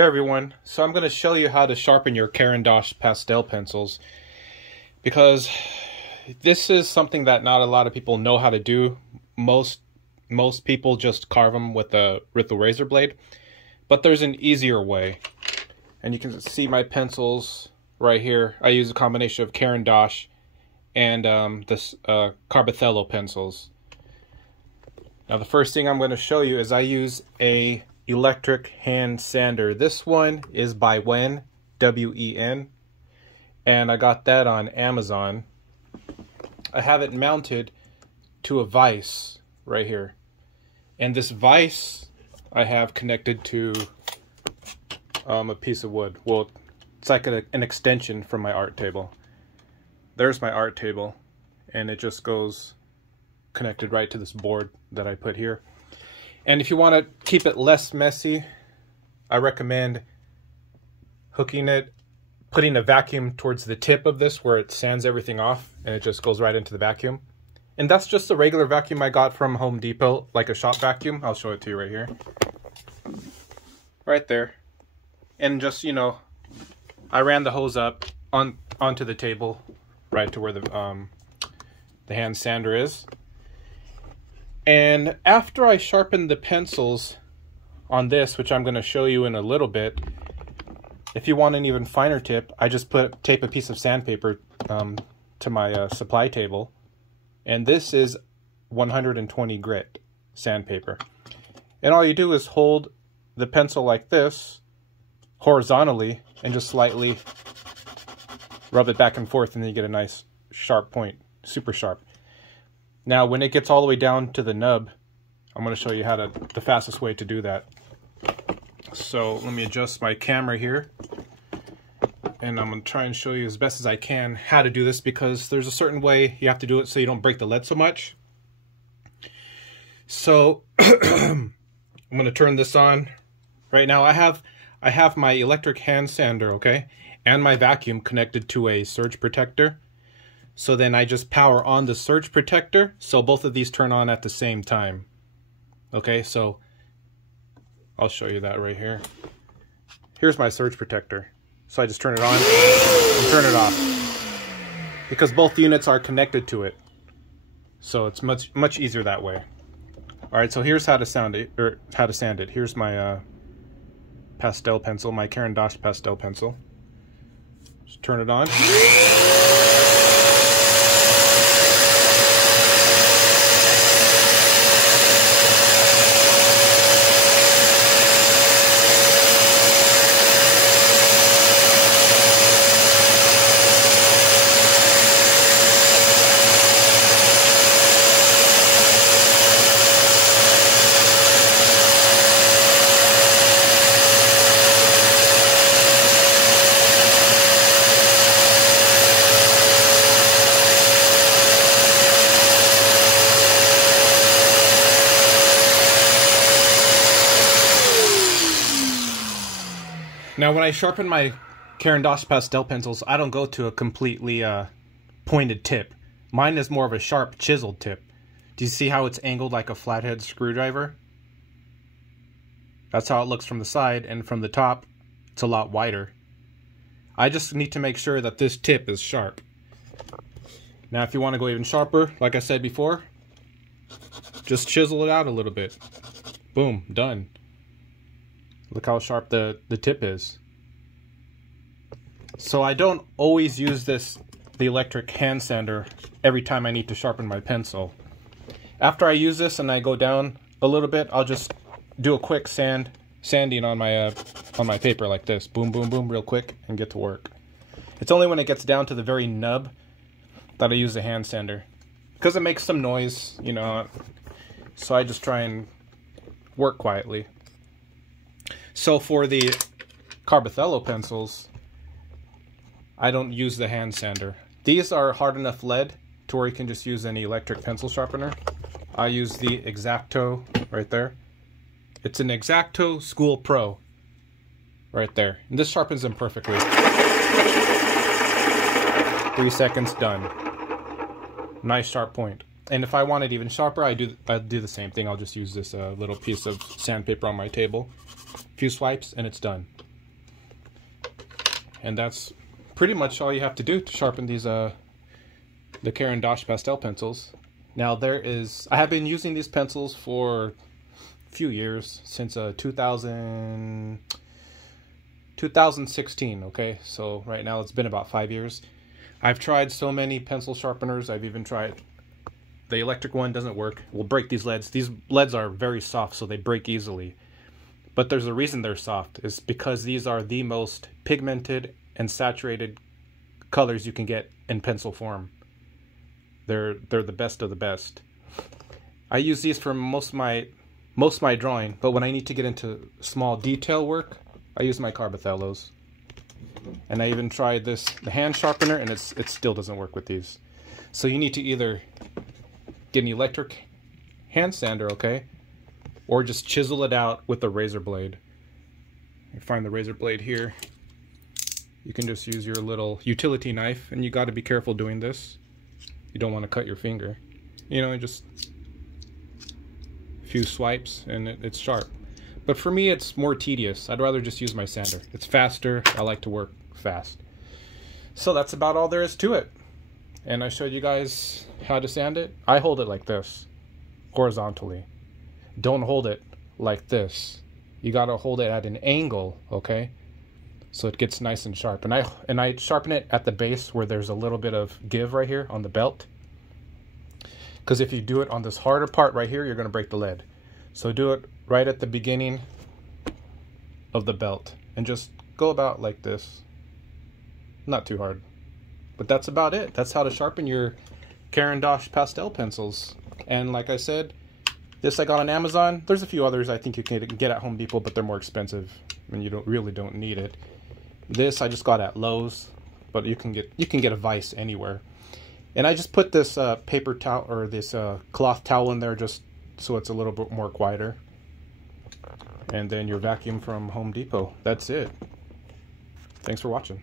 Hey everyone, so I'm going to show you how to sharpen your Caran pastel pencils, because this is something that not a lot of people know how to do. Most people just carve them with the razor blade, but there's an easier way. And you can see my pencils right here. I use a combination of Caran and this Pastel Pencils. Now the first thing I'm going to show you is I use a electric hand sander. This one is by Wen, W-E-N, and I got that on Amazon. I have it mounted to a vise right here, and this vise I have connected to a piece of wood. Well, it's like an extension from my art table. There's my art table, and it just goes connected right to this board that I put here. And if you want to keep it less messy, I recommend hooking it, putting a vacuum towards the tip of this where it sands everything off, and it just goes right into the vacuum. And that's just a regular vacuum I got from Home Depot, like a shop vacuum. I'll show it to you right here. Right there. And just, you know, I ran the hose up onto the table, right to where the hand sander is. And after I sharpen the pencils on this, which I'm going to show you in a little bit, if you want an even finer tip, I just tape a piece of sandpaper to my supply table. And this is 120 grit sandpaper. And all you do is hold the pencil like this, horizontally, and just slightly rub it back and forth, and then you get a nice sharp point, super sharp. Now, when it gets all the way down to the nub, I'm going to show you the fastest way to do that. So let me adjust my camera here, and I'm going to try and show you as best as I can how to do this, because there's a certain way you have to do it so you don't break the lead so much. So I'm going to turn this on. Right now I have my electric hand sander, okay, and my vacuum connected to a surge protector. So then I just power on the surge protector, so both of these turn on at the same time. Okay, so I'll show you that right here. Here's my surge protector. So I just turn it on and turn it off, because both units are connected to it. So it's much easier that way. All right, so here's how to sand it. Here's my pastel pencil, my Caran pastel pencil. Just turn it on. Now, when I sharpen my Caran pastel pencils, I don't go to a completely pointed tip. Mine is more of a sharp chiseled tip. Do you see how it's angled like a flathead screwdriver? That's how it looks from the side, and from the top, it's a lot wider. I just need to make sure that this tip is sharp. Now, if you want to go even sharper, like I said before, just chisel it out a little bit. Boom, done. Look how sharp the tip is. So I don't always use the electric hand sander every time I need to sharpen my pencil. After I use this and I go down a little bit, I'll just do a quick sanding on my paper like this. Boom, boom, boom, real quick, and get to work. It's only when it gets down to the very nub that I use the hand sander, because it makes some noise, you know. So I just try and work quietly. So for the Pastel pencils, I don't use the hand sander. These are hard enough lead to where you can just use any electric pencil sharpener. I use the X-Acto right there. It's an X-Acto School Pro right there. And this sharpens them perfectly. 3 seconds, done. Nice sharp point. And if I want it even sharper, I'll do the same thing. I'll just use this little piece of sandpaper on my table. A few swipes and it's done. And that's pretty much all you have to do to sharpen these the Caran pastel pencils. Now I have been using these pencils for a few years, since 2016, okay? So right now it's been about 5 years. I've tried so many pencil sharpeners. I've even tried the electric one, doesn't work. Will break these leads. These leads are very soft, so they break easily. But there's a reason they're soft. It's because these are the most pigmented and saturated colors you can get in pencil form. They're the best of the best. I use these for most of my drawing, but when I need to get into small detail work, I use my Carbothellos. And I even tried the hand sharpener, and it still doesn't work with these. So you need to either get an electric hand sander, okay, or just chisel it out with a razor blade. You find the razor blade here. You can just use your little utility knife, and you got to be careful doing this. You don't want to cut your finger. You know, just a few swipes and it's sharp. But for me, it's more tedious. I'd rather just use my sander. It's faster. I like to work fast. So that's about all there is to it. And I showed you guys how to sand it. I hold it like this, horizontally. Don't hold it like this. You gotta hold it at an angle, okay? So it gets nice and sharp. And I sharpen it at the base where there's a little bit of give right here on the belt. Because if you do it on this harder part right here, you're gonna break the lead. So do it right at the beginning of the belt and just go about like this. Not too hard. But that's about it. That's how to sharpen your Caran pastel pencils. And like I said, this I got on Amazon. There's a few others I think you can get at Home Depot, but they're more expensive and you really don't need it. This I just got at Lowe's, but you can get a vise anywhere. And I just put this paper towel or this cloth towel in there just so it's a little bit more quieter. And then your vacuum from Home Depot. That's it. Thanks for watching.